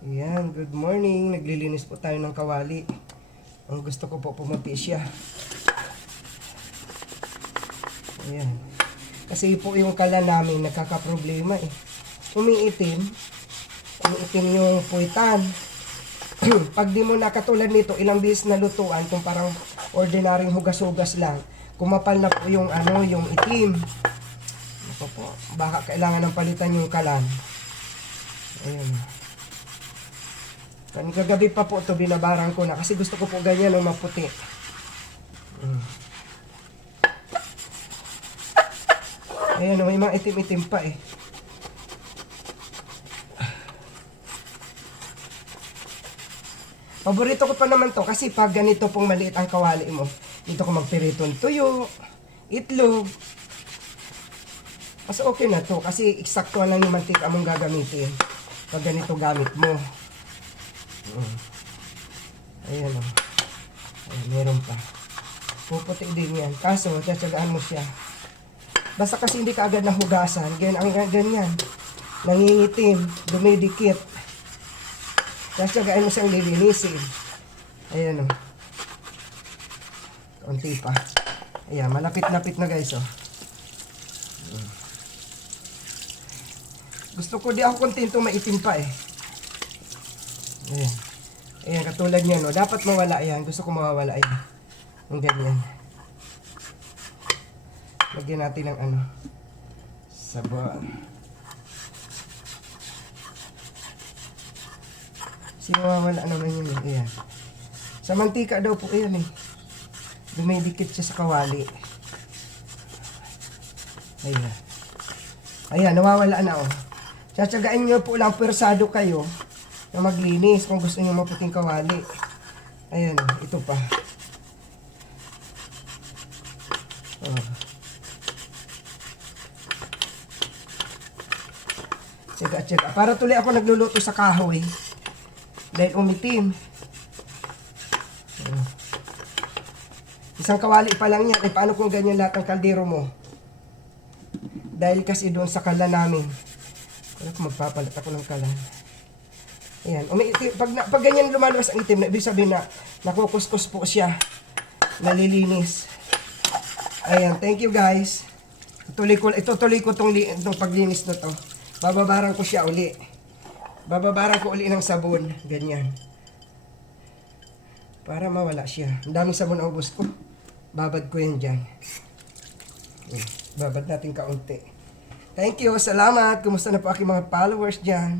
Ayan, good morning. Naglilinis po tayo ng kawali. Ang gusto ko po pumuti siya. Ayan. Kasi po yung kala namin nagkakaproblema eh. Umiitim. Umiitim yung puwitan. Pag di mo nakatulad nito, ilang beses na lutuan, kung parang ordinaryong hugas-hugas lang, kumapal na po yung yung itim. Ako po, baka kailangan ng palitan yung kalan. Ayan. Kagabi pa po ito, binabarang ko na kasi gusto ko po ganyan o maputi. Ayan, may mga itim-itim pa eh. Paborito ko pa naman to kasi pag ganito pong maliit ang kawali mo, dito ko magpiritong tuyo, itlog. Mas okay na to kasi eksakto lang yung mantika mong gagamitin pag ganito gamit mo. Ayan o. Ayan, meron pa. Puputi din yan. Kaso, tsatsagaan mo siya. Basta kasi hindi ka agad nahugasan. Ganyan. Nangingitim. Dumidikit. Tsatsagaan mo siyang lilinisin. Ayan o. Konti pa. Ayan, malapit-lapit na guys o. Gusto ko di ako kontento maitim pa eh. Ayan. Ayan, katulad niya, no? Dapat mawala yan. Gusto ko mawawala yan. Yung ganyan. Lagyan natin ng sabon. Kasi mawawala naman yun. Ayan. Sa mantika daw po, ayan eh. Dumidikit siya sa kawali. Ayan. Ayan, nawawala na oh. Tsatsagain nyo po lang, persado kayo na maglinis kung gusto nyo maputing kawali. Ayan, ito pa. Oh. Tsaga. Para tuloy ako nagluluto sa kahoy. Dahil umitim. Oh. Isang kawali pa lang yan. Paano kung ganyan lahat ng kaldero mo? Dahil kasi doon sa kalan namin. Magpapalit ako ng kalan. Ayan. Pag ganyan lumalabas ang itim, ibig sabihin na nakukuskus po siya. Nalilinis. Ayan. Thank you guys. Itutuloy ko itong paglinis na to. Bababaran ko siya uli. Bababaran ko uli ng sabon. Ganyan. Para mawala siya. Ang daming sabon na ubos ko. Babad ko yan dyan. Babad natin kaunti. Thank you. Salamat. Kumusta na po aking mga followers dyan?